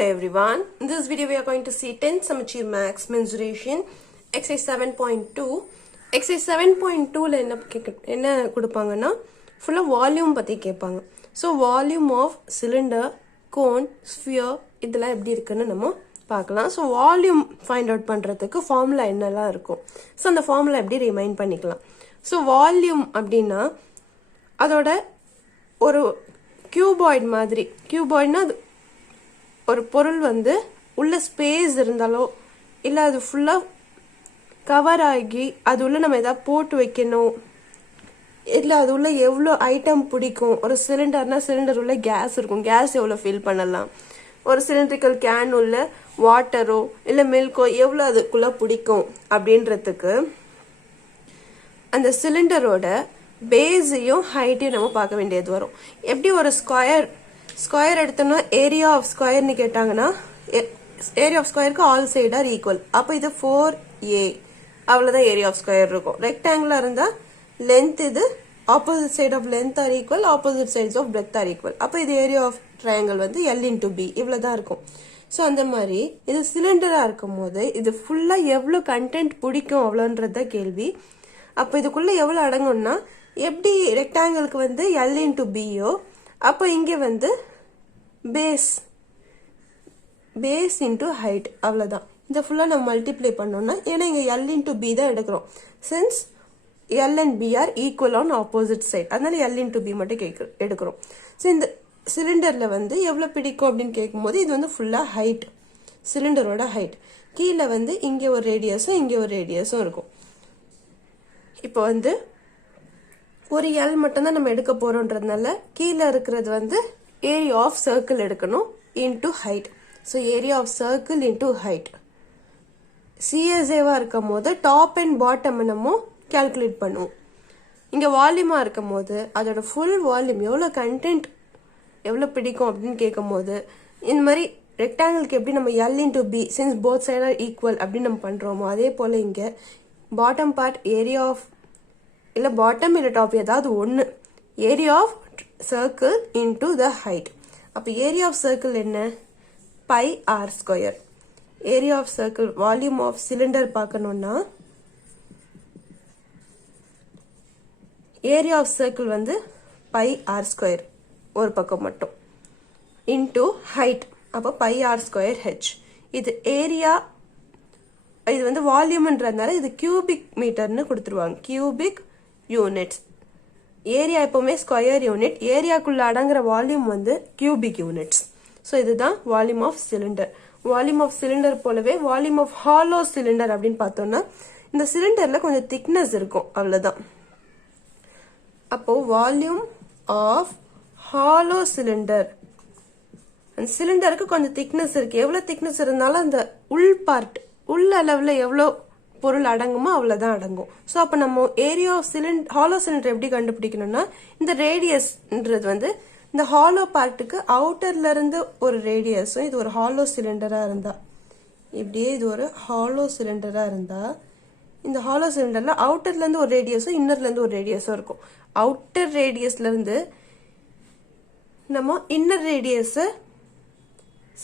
Hello everyone. In this video we are going to see 10 symmetry max mensuration exercise 7.2. Exercise 7.2 ல என்ன கொடுப்பாங்கன்னா ஃபுல்லா volume பத்தி கேட்பாங்க. So volume of cylinder, cone, sphere இதெல்லாம் எப்படி இருக்குன்னு நம்ம பார்க்கலாம். So volume find out பண்றதுக்கு ஃபார்முலா என்னலாம் இருக்கும். So அந்த ஃபார்முலா எப்படி ரிமைண்ட் பண்ணிக்கலாம். So volume அப்படினா அதோட ஒரு cuboid மாதிரி. Cuboidனா ஒரு பொருள் வந்து உள்ள ஸ்பேஸ் இருந்தாலோ இல்ல அது ஃபுல்லா கவர் ஆகி அது உள்ள நம்ம ஏதாவது போட்டு வைக்கணும் இல்ல அது உள்ள எவ்வளவு ஐட்டம் பிடிக்கும். ஒரு சிலிண்டர்னா சிலிண்டர் உள்ள கேஸ் இருக்கும், கேஸ் எவ்வளவு ஃபில் பண்ணலாம். ஒரு சிலிண்ட்ரிக்கல் கேன் உள்ள வாட்டரோ இல்ல மில்கோ எவ்வளவு அதுக்குள்ள பிடிக்கும் அப்படின்றதுக்கு அந்த சிலிண்டரோட பேஸையும் ஹைட்டையும் நம்ம பார்க்க வேண்டியது வரும். எப்படி ஒரு ஸ்கொயர் எடுத்தோம்னா ஏரியா ஆஃப் ஸ்கொயர்னு கேட்டாங்கன்னா ஏரியா ஆஃப் ஸ்கொயருக்கு ஆல் சைட் ஆர் ஈக்குவல். அப்போ இது 4a அவ்வளோதான் ஏரியா ஆஃப் ஸ்கொயர் இருக்கும். ரெக்டாங்குலா இருந்தா லென்த் இது opposite side of length are equal, opposite sides of breadth are equal. அப்போ இது ஏரியா ஆஃப் ட்ரையாங்கிள் வந்து L/B இவ்வளோதான் இருக்கும். ஸோ அந்த மாதிரி இது சிலிண்டரா இருக்கும் போது இது ஃபுல்லா எவ்வளோ கண்டென்ட் பிடிக்கும் அவ்வளோன்றத கேள்வி. அப்போ இதுக்குள்ள எவ்வளோ அடங்கும்னா எப்படி ரெக்டாங்கிளுக்கு வந்து L/Bயோ அப்போ இங்கே வந்து பேஸ் இன்டூ ஹைட் அவ்வளோதான். இந்த ஃபுல்லாக நம்ம மல்டிப்ளை பண்ணோம்னா ஏன்னா இங்கே L/B தான் எடுக்கிறோம். Since L and B are equal on opposite side, அதனால L/B மட்டும் எடுக்கிறோம். ஸோ இந்த சிலிண்டரில் வந்து எவ்வளோ பிடிக்கும் அப்படின்னு கேட்கும்போது இது வந்து ஃபுல்லாக ஹைட், சிலிண்டரோட ஹைட். கீழே வந்து இங்கே ஒரு ரேடியஸும் இங்கே ஒரு ரேடியஸும் இருக்கும். இப்போ வந்து ஒரு L மட்டும்தான் நம்ம எடுக்க போறோம்ன்றதுனால கீழே இருக்கிறது வந்து ஏரியா ஆஃப் சர்க்கிள் எடுக்கணும் into height. So area of circle into height. சிஎஸ்ஏவா இருக்கும் போது டாப் அண்ட் பாட்டம் நம்ம கால்குலேட் பண்ணுவோம். இங்க வால்யூமா இருக்கும் போது அதோட ஃபுல் வால்யூம் எவ்வளோ கண்டென்ட் எவ்வளோ பிடிக்கும் அப்படின்னு கேட்கும் போது இந்த மாதிரி ரெக்டாங்கிளுக்கு எப்படி நம்ம L/B since both side are equal அப்படின்னு நம்ம பண்றோமோ அதே போல இங்க பாட்டம் பார்ட் ஏரியா ஆஃப் இல்ல பாட்டம் இல்ல டாப் ஏதாவது ஒன்று area of circle into the height. அப்போ ஏரியா ஆஃப் சர்க்கிள் என்ன πr². Area of circle volume of cylinder பார்க்கணும்னா ஏரியா ஆஃப் சர்க்கிள் வந்து πr² ஒரு பக்கம் மட்டும் இன்டூ ஹைட். அப்போ πr²h. இது ஏரியா, இது வந்து வால்யூம்ன்றதுனால இது கியூபிக் மீட்டர்னு கொடுத்துருவாங்க, கியூபிக் யூனிட்ஸ். ஏரியா எப்பவுமே ஸ்கொயர் யூனிட், ஏரியாக்குள்ள அடங்குற வால்யூம் வந்து கியூபிக் யூனிட்ஸ். ஸோ இதுதான் volume of cylinder. Volume of cylinder போலவே வால்யூம் ஆஃப் ஹாலோ சிலிண்டர் அப்படின்னு பார்த்தோம்னா இந்த சிலிண்டர்ல கொஞ்சம் திக்னஸ் இருக்கும் அவ்வளவுதான். அப்போ வால்யூம் ஆஃப் ஹாலோ சிலிண்டர், அந்த சிலிண்டருக்கு கொஞ்சம் திக்னஸ் இருக்கு. எவ்வளவு திக்னஸ் இருந்தாலும் அந்த உள் பார்ட் உள்ள அளவுல எவ்வளோ பொருள் அடங்குமோ அவ்வளவுதான் அடங்கும். ஸோ அப்போ நம்ம ஏரியா ஆஃப் ஹாலோ சிலிண்டர் எப்படி கண்டுபிடிக்கணும்னா இந்த ரேடியஸ்ன்றது வந்து இந்த ஹாலோ பார்ட்டுக்கு அவுட்டர்ல இருந்து ஒரு ரேடியஸும், இது ஒரு ஹாலோ சிலிண்டரா இருந்தா இப்படியே இது ஒரு ஹாலோ சிலிண்டரா இருந்தா இந்த ஹாலோ சிலிண்டர்ல அவுட்டர்ல இருந்து ஒரு ரேடியஸும் இன்னர்ல இருந்து ஒரு ரேடியஸும் இருக்கும். அவுட்டர் ரேடியஸ்ல இருந்து நம்ம இன்னர் ரேடியஸை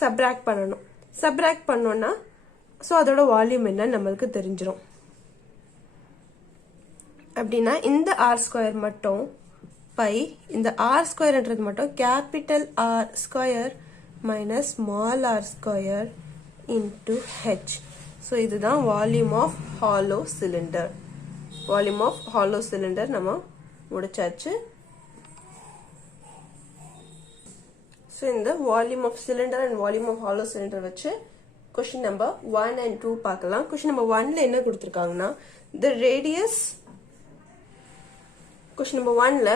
சப்ராக்ட் பண்ணணும். சப்ராக்ட் பண்ணோம்னா ஸோ அதோட வால்யூம் என்ன நம்மளுக்கு தெரிஞ்சிடும். அப்படின்னா இந்த r² மட்டும் பை, இந்த r²ன்றது மட்டும் capital R² minus small r² into h. So இதுதான் volume of hollow cylinder. Volume of hollow cylinder நம்ம முடிச்சாச்சு. ஸோ இந்த volume of cylinder and volume of hollow cylinder வச்சு Question number 1 and 2 பார்க்கலாம். Question number 1ல என்ன கொடுத்திருக்காங்கன்னா the radius, question number 1ல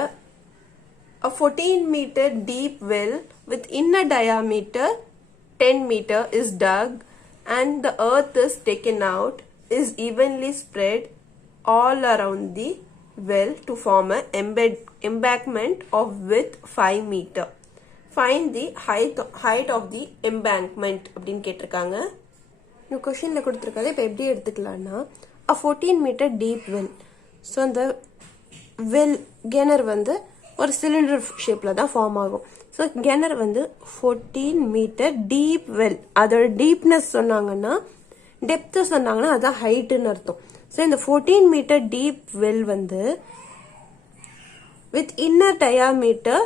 a 14 meter deep well with inner diameter 10 meter is dug and the earth is taken out is evenly spread all around the well to form a embankment of width 5 meter. Find the height of the embankment அப்படின்னு கேட்டிருக்காங்க. இந்த கொஸ்டின்ல கொடுத்துருக்காங்க. இப்போ எப்படி எடுத்துக்கலாம்னா a 14 meter deep well. So அந்த well கிணறு வந்து ஒரு சிலிண்டர் ஷேப்ல தான் ஃபார்ம் ஆகும். ஸோ கிணறு வந்து 14 மீட்டர் டீப் வெல். அதோட டீப்னஸ் சொன்னாங்கன்னா, டெப்த் சொன்னாங்கன்னா அதான் ஹைட்டுன்னு அர்த்தம். ஸோ இந்த 14 மீட்டர் டீப் வெல் வந்து with inner diameter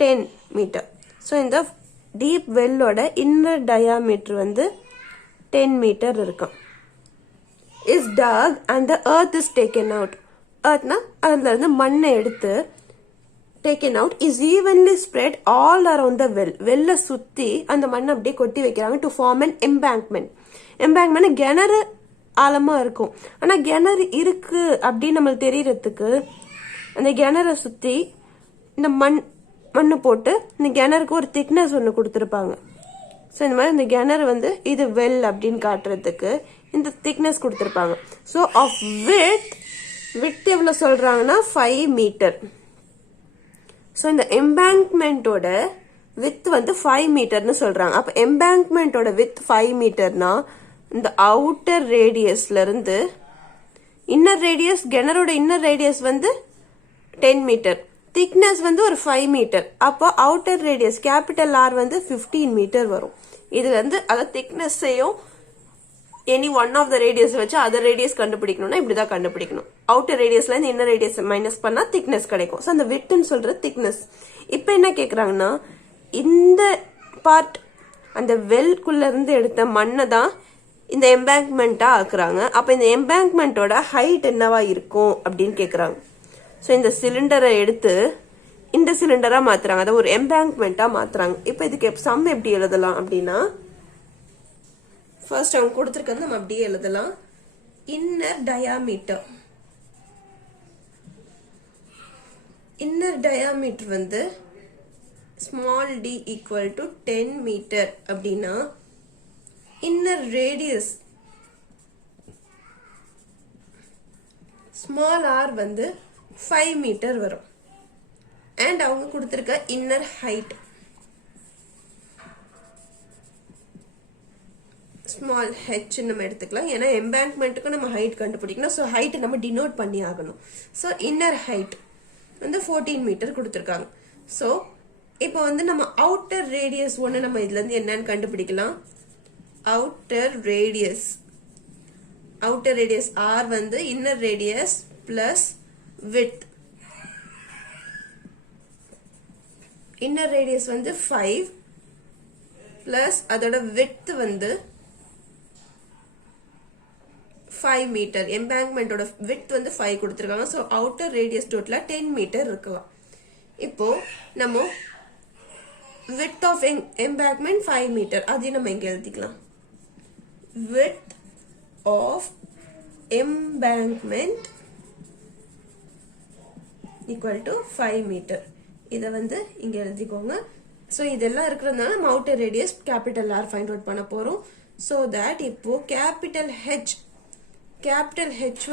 10 metre. So இந்த டீப் வெல்லோட இன்னர் டயாமீட்டர் வந்து 10 மீட்டர் இருக்கும். is dug and the earth is taken out. earthனா அதுல இருந்து மண்ணை எடுத்து taken out is evenly spread all around the well. வெல்ல சுத்தி அந்த மண்ணை அப்படியே கொட்டி வைக்கிறாங்க to form an embankment. embankment கிணறு ஆழமா இருக்கும். ஆனா கிணறு இருக்கு அப்படின்னு நம்மளுக்கு தெரியறதுக்கு அந்த கிணறை சுத்தி இந்த மண்ணு போட்டு இந்த கிணறுக்கு ஒரு திக்னஸ் ஒன்று கொடுத்துருப்பாங்க. ஸோ இந்த மாதிரி இந்த கிணறு வந்து இது வெல் அப்படின்னு காட்டுறதுக்கு இந்த திக்னஸ் கொடுத்துருப்பாங்க. ஸோ ஆஃப் வித் எவ்வளோ சொல்றாங்கன்னா 5 மீட்டர். ஸோ இந்த எம்பேங்க்மெண்டோட வித் வந்து 5 மீட்டர்னு சொல்றாங்க. அப்போ எம்பேங்க்மெண்டோட வித் 5 மீட்டர்னா இந்த அவுட்டர் ரேடியஸ்ல இருந்து இன்னர் ரேடியஸ், கிணறோட இன்னர் ரேடியஸ் வந்து 10 மீட்டர், திக்னஸ் வந்து ஒரு 5 மீட்டர். அப்போ அவுட்டர் ரேடியஸ் கேபிட்டல் ஆர் வந்து 15 மீட்டர் வரும். இதுல இருந்து அதை திக்னஸையும் any one of the radius வச்சு அதர் ரேடியஸ் கண்டுபிடிக்கணும்னா இப்படிதான் கண்டுபிடிக்கணும். அவுட்டர் ரேடியஸ்ல இருந்து இன்னர் ரேடியஸ் மைனஸ் பண்ணா திக்னஸ் கிடைக்கும். ஸோ அந்த விட்னு சொல்ற திக்னஸ். இப்போ என்ன கேக்குறாங்கன்னா, இந்த பார்ட் அந்த வெல்குள்ள இருந்து எடுத்த மண்ணை தான் இந்த எம்பேங்க்மெண்டா ஆக்குறாங்க. அப்ப இந்த எம்பேங்க்மெண்டோட ஹைட் என்னவா இருக்கும் அப்படின்னு கேக்குறாங்க. ஸோ இந்த சிலிண்டரை எடுத்து இந்த சிலிண்டரா மாத்துறாங்க, அதை ஒரு எம்பேங்க்மெண்டா மாத்துறாங்க. இப்போ இதுக்கு சம் எப்படி எழுதலாம் அப்படின்னா, ஃபர்ஸ்ட் அவங்க கொடுத்துருக்கிறது நம்ம அப்படியே எழுதலாம். இன்னர் டயாமீட்டர் வந்து small D equal to 10 metre அப்படின்னா இன்னர் ரேடியஸ் ஸ்மால் ஆர் வந்து 5 மீட்டர் வரும். அண்ட் அவங்க கொடுத்திருக்க இன்னர் ஹைட் ஸ்மால் ஹெச் நம்ம எடுத்துக்கலாம். ஏன்னா எம்பேங்க்மெண்ட்டுக்கு நம்ம ஹைட் கண்டுபிடிக்கணும். ஸோ ஹைட் நம்ம டினோட் பண்ணி ஆகணும். ஸோ இன்னர் ஹைட் வந்து 14 மீட்டர் கொடுத்துருக்காங்க. ஸோ இப்போ வந்து நம்ம அவுட்டர் ரேடியஸ் ஒன்று நம்ம இதுல இருந்து என்னன்னு கண்டுபிடிக்கலாம். அவுட்டர் ரேடியஸ் ஆர் வந்து inner radius plus with. Inner radius வந்து 5 பிளஸ் அதோட வித் வந்து 5 மீட்டர். எம்பேங்க்மெண்டோட வித் வந்து 5 கொடுத்துருக்காங்க. ஸோ அவுட்டர் ரேடியஸ் டோட்டலா 10 மீட்டர் இருக்கலாம். இப்போ நம்ம வித் ஆஃப் எம்பேங்க்மெண்ட் 5 மீட்டர் அதையும் நம்ம இங்க எழுதிக்கலாம். Width of embankment equal to 5 metre. இதை வந்து இங்க எழுதிக்கோங்க. ஸோ இதெல்லாம் இருக்கிறதுனால நம்ம outer radius capital R find out பண்ண போறோம். ஸோ தட் இப்போ கேபிட்டல் ஹெச்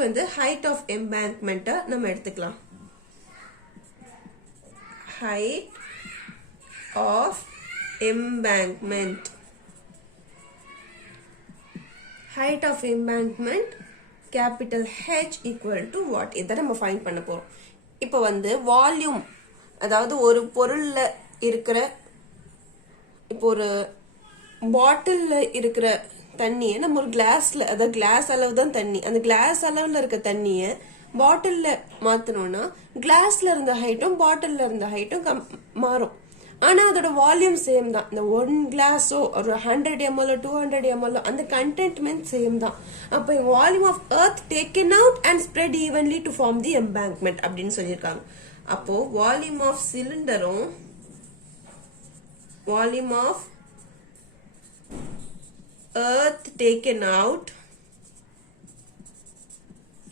வந்து ஹைட் ஆஃப் எம்பேங்க்மெண்ட்டை நம்ம எடுத்துக்கலாம். Height of embankment capital H equal to what? இதை நம்ம ஃபைண்ட் பண்ண போறோம். இப்போ வந்து வால்யூம், அதாவது ஒரு பொருள்ல இருக்கிற, இப்போ ஒரு பாட்டில்ல இருக்கிற தண்ணியை நம்ம ஒரு கிளாஸ்ல, அதாவது கிளாஸ் அளவு தான் தண்ணி, அந்த கிளாஸ் அளவுல இருக்க தண்ணியை பாட்டில்ல மாத்தணும்னா கிளாஸ்ல இருந்த ஹைட்டும் பாட்டில்ல இருந்த ஹைட்டும் மாறும். ஆனா அதோட வால்யூம் சேம் தான். இந்த 1 கிளாஸோ ஒரு 100 ml 200 ml அந்த கண்டென்ட்மெண்ட் சேம் தான். அப்ப volume of earth taken out and spread evenly to form the embankment அப்படின்னு சொல்லியிருக்காங்க. அப்போ வால்யூம் ஆஃப் சிலிண்டரும் volume of earth taken out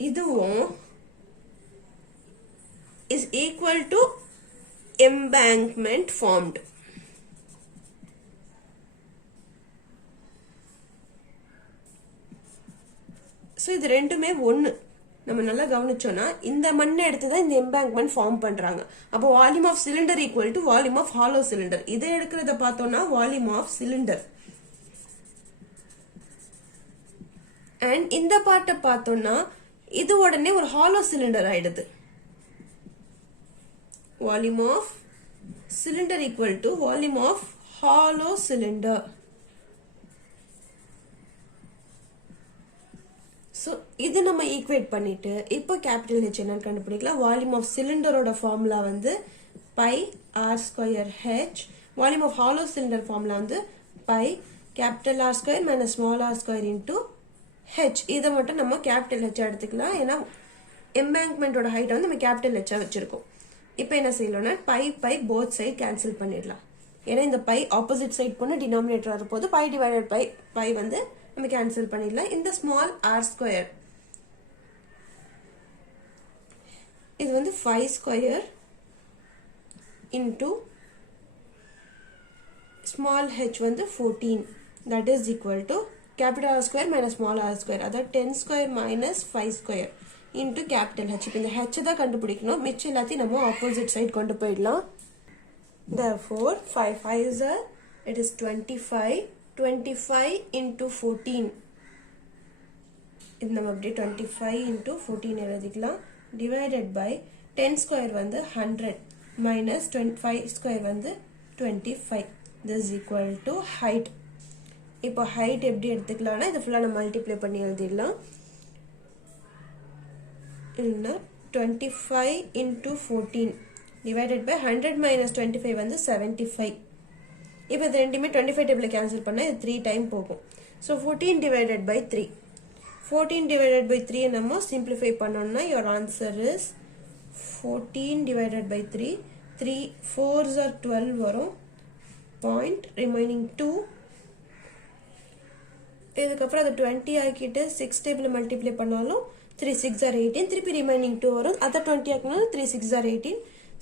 இதுவும் is equal to embankment formed. So இது ரெண்டுமே ஒன்னு. நம்ம நல்லா கவனிச்சோம்னா இந்த மண்ணை எடுத்து தான் இந்த எம்பேங்க்மெண்ட் ஃபார்ம் பண்றாங்க. அப்போ volume of cylinder equal to volume of hollow cylinder. இதை எடுக்கிறத பார்த்தோம்னா வால்யூம் ஆஃப் சிலிண்டர். அண்ட் இந்த பார்ட்டை பார்த்தோம்னா இது உடனே ஒரு ஹாலோ சிலிண்டர் ஆயிடுது. volume of cylinder equal to volume of hollow cylinder. So இது நம்ம ஈக்குவேட் பண்ணிட்டு இப்போ கேபிட்டல் H என்னன்னு கண்டுபிடிக்கலாம். வால்யூம் ஆஃப் சிலிண்டரோட ஃபார்முலா வந்து pi R square H. Volume of hollow cylinder formula வந்து pi capital R square minus small r square into H. இதை மட்டும் நம்ம கேபிட்டல் ஹெச் எடுத்துக்கலாம். ஏன்னா எம்பேங்க்மெண்டோட ஹைட் வந்து நம்ம கேபிட்டல் ஹெச்சா வச்சிருக்கோம். இப்போ என்ன செய்யலாம்னா pi pi both side cancel பண்ணிடலாம். ஏன்னா இந்த பை ஆப்போசிட் சைட் பண்ண டினாமினேட்டர் வரப்போது பை டிவைடட் பை பை வந்து நம்ம கேன்சல் பண்ணிடலாம். இந்த ஸ்மால் ஆர் ஸ்கொயர் இது வந்து 5 ஸ்கொயர் இன்டூ ஸ்மால் ஹெச் வந்து 14 that is equal to capital R square minus small r square. அதாவது 10 square minus 5 square into capital H. இப்போ இந்த H தான் கண்டுபிடிக்கணும். மிச்சம் எல்லாத்தையும் நம்ம ஆப்போசிட் சைட் கொண்டு போயிடலாம். Therefore 5 5s are it is 25 into 14. இது நம்ம அப்படியே 25 into 14 எழுதிக்கலாம். Divided by 10 square வந்து 100 minus 25 square வந்து 25. This is equal to height. இப்போ height எப்படி எடுத்துக்கலாம்னா இது ஃபுல்லா நம்ம மல்டிப்ளை பண்ணி எழுதிடலாம். இல்ல 25 into 14 divided by 100 minus 25 வந்து 75. இப்போ இது ரெண்டுமே 25 டேபிள்ல கேன்சல் பண்ணா இது 3 டைம் போகும். So 14 divided by 3. 14 divided by 3 நம்ம simplify பண்ணோம்னா your answer is 14 divided by 3. 3 4s are 12 வரும். Point remaining 2. இதுக்கப்புறம் அது 20 ஆக்கிட்டு 6 டேபிள் மல்டிப்ளை பண்ணாலும் 3 6 are 18. திருப்பி ரிமைனிங் 2 வரும். அதை 20 ஆக்கினாலும் 3 6 are 18.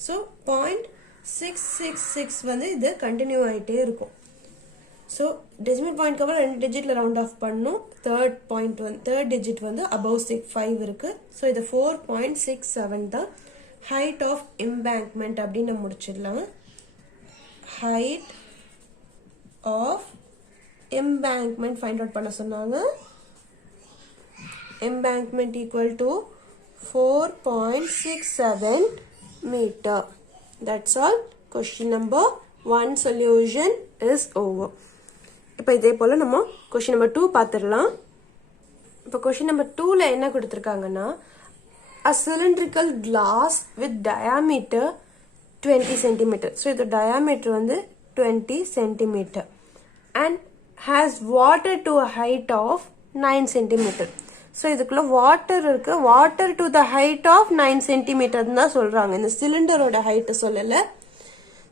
ஸோ 0.666 வந்து இது கண்டினியூ ஆகிட்டே இருக்கும். ஸோ டெசிமல் பாயிண்ட்க்கு அப்புறம் 2 டிஜிட்டில் ரவுண்ட் ஆஃப் பண்ணும். தேர்ட் டிஜிட் வந்து அபவ் 5 இருக்கு. ஸோ இது 4.67 தான் ஹைட் ஆஃப் எம்பேங்க்மெண்ட் அப்படின்னு நம்ம முடிச்சிடலாம். Height of embankment find out பண்ண சொன்னாங்க. embankment equal to 4.67 meter. That's all. Question number 1 solution is over. இப்போ இதே போல நம்ம question number 2 பார்த்துடலாம். இப்போ question number 2ல என்ன கொடுத்திருக்காங்கன்னா a cylindrical glass with diameter 20 cm. So இது diameter வந்து 20 cm and has water to a height of 9 cm. So இதுக்குள்ள water இருக்கு. water to the height of 9 cm தான் சொல்றாங்க. இந்த சிலிண்டரோட ஹைட் சொல்லல.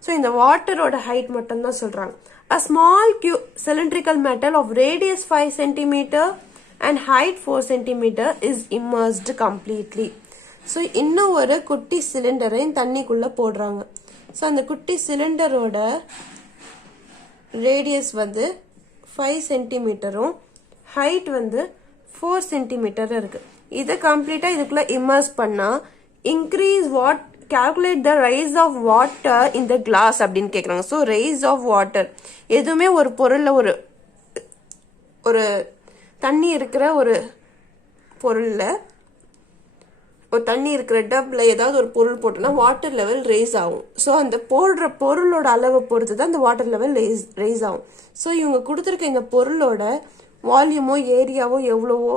So இந்த வாட்டரோட ஹைட் மட்டும் தான் சொல்றாங்க. A small cylindrical metal of radius 5 cm and height 4 cm is immersed completely. So இன்னும் ஒரு குட்டி சிலிண்டரை தண்ணிக்குள்ள போடுறாங்க. So அந்த குட்டி சிலிண்டரோட ரேடியஸ் வந்து 5 சென்டிமீட்டரும் ஹைட் வந்து 4 சென்டிமீட்டர் இருக்கு. இதை கம்ப்ளீட்டா இதுக்குள்ள இமர்ஸ் பண்ணா increase what calculate the rise of water in the glass அப்படின்னு கேக்குறாங்க. ஸோ ரைஸ் ஆஃப் வாட்டர் எதுவுமே ஒரு பொருள்ல ஒரு தண்ணி இருக்கிற ஒரு பொருள்ல ஒரு தண்ணி இருக்கிற டப்ல ஏதாவது ஒரு பொருள் போட்டோம்னா வாட்டர் லெவல் ரைஸ் ஆகும். ஸோ அந்த போடுற பொருளோட அளவை பொறுத்து தான் அந்த வாட்டர் லெவல் ரைஸ் ஆகும். ஸோ இவங்க கொடுத்துருக்க இந்த பொருளோட வால்யூமோ ஏரியாவோ எவ்வளவோ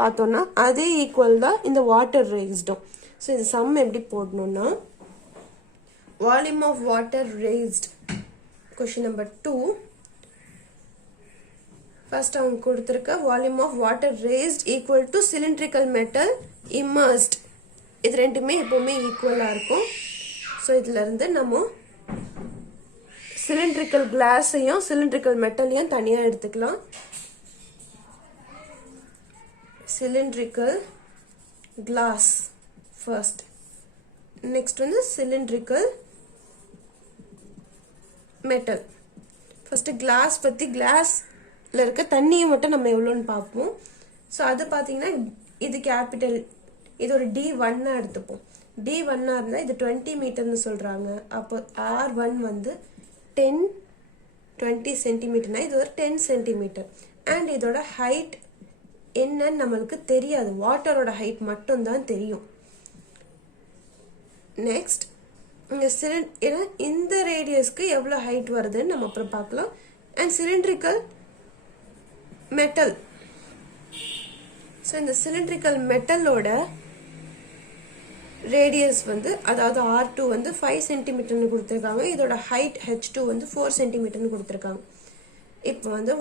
பார்த்தோம்னா அதே ஈக்குவல் தான் இந்த வாட்டர் ரைஸ்டும். ஸோ இது சம் எப்படி போடணும்னா volume of water raised question number 2 first அவங்க கொடுத்துருக்க volume of water raised equal to cylindrical metal immersed. இது ரெண்டுமே எப்பவுமே ஈக்குவலா இருக்கும். ஸோ இதுல இருந்து நம்ம சிலிண்ட்ரிக்கல் கிளாஸையும் சிலிண்ட்ரிக்கல் மெட்டலையும் தனியா எடுத்துக்கலாம். சிலிண்ட்ரிக்கல் கிளாஸ் ஃபர்ஸ்ட், நெக்ஸ்ட் வந்து சிலிண்ட்ரிக்கல் மெட்டல். ஃபர்ஸ்ட் கிளாஸ் பத்தி கிளாஸ்ல இருக்க தண்ணியை மட்டும் நம்ம எவ்வளோன்னு பார்ப்போம். ஸோ அது பார்த்தீங்கன்னா இது கேபிட்டல், இது ஒரு D1 எடுத்துப்போம். D1 இருந்தா இது 20 மீட்டர்னு சொல்றாங்க. அப்போ R1 வந்து 20 சென்டிமீட்டர்னா இது ஒரு 10 சென்டிமீட்டர். அண்ட் இதோட ஹைட் என்னன்னு நம்மளுக்கு தெரியாது, வாட்டரோட ஹைட் மட்டும் தான் தெரியும். நெக்ஸ்ட் இந்த ஏன்னா இந்த ரேடியஸ்க்கு எவ்வளோ ஹைட் வருதுன்னு நம்ம அப்புறம் பார்க்கலாம். அண்ட் சிலிண்ட்ரிக்கல் மெட்டல், ஸோ இந்த சிலிண்ட்ரிக்கல் மெட்டலோட ரேடியஸ் வந்து அதாவது R2 வந்து 5 சென்டிமீட்டர்னு கொடுத்துருக்காங்க. இதோட ஹைட் H2 வந்து 4 சென்டிமீட்டர்னு கொடுத்துருக்காங்க. இப்போ வந்து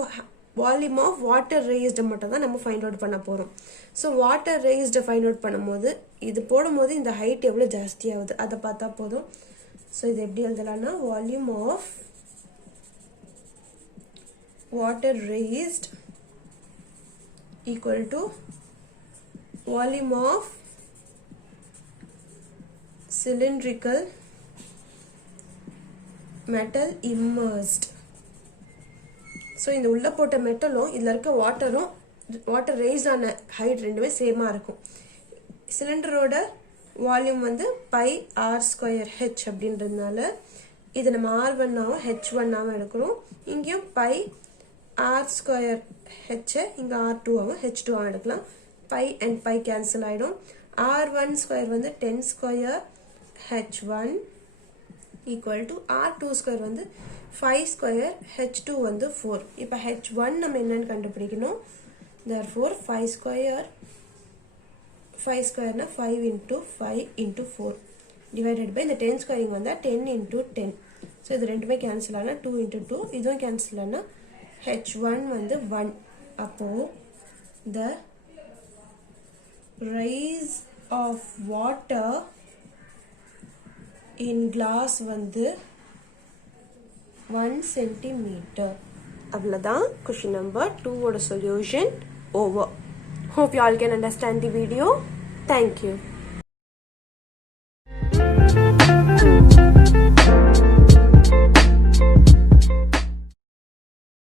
வால்யூம் ஆஃப் வாட்டர் ரேஸ்டு மட்டும் தான் நம்ம ஃபைண்ட் அவுட் பண்ண போகிறோம். So water raised find out பண்ணும்போது இது போடும்போது இந்த ஹைட் எவ்வளோ ஜாஸ்தியாகுது அதை பார்த்தா போதும். ஸோ இது எப்படி எழுதலாம்னா volume of water raised equal to volume of cylindrical metal immersed. So இந்த உள்ள போட்ட மெட்டலும் இதில் இருக்க வாட்டர் ரேஸ் ஆன ஹைட் ரெண்டுமே சேமாக இருக்கும். சிலிண்டரோட வால்யூம் வந்து பை ஆர் ஸ்கொயர் ஹெச் அப்படின்றதுனால இது நம்ம R1ஆகவும் H1ஆகவும் எடுக்கிறோம். இங்கேயும் பை ஆர் ஸ்கொயர் ஹெச்சை இங்கே R2ஆகவும் H2ஆகவும் எடுக்கலாம். பை அண்ட் பை கேன்சல் ஆகிடும். R1 ஸ்கொயர் வந்து 10 square H1 equal to R2 square வந்து 5 ஸ்கொயர் H2 வந்து 4. இப்போ H1 நம்ம என்னன்னு கண்டுபிடிக்கணும். therefore 5 ஸ்கொயர்னா 5 into 5 into 4 divided by இந்த 10 ஸ்கொயரிங் வந்தால் 10 into 10. ஸோ இது ரெண்டுமே கேன்சல் ஆனால் 2 into 2 இதுவும் கேன்சல் ஆனால் H1 வந்து 1. அப்போது the rise of water in glass வந்து 1 centimeter. அவ்வளோதான் question number 2 ஓட solution over. Hope you all can understand the video. Thank you.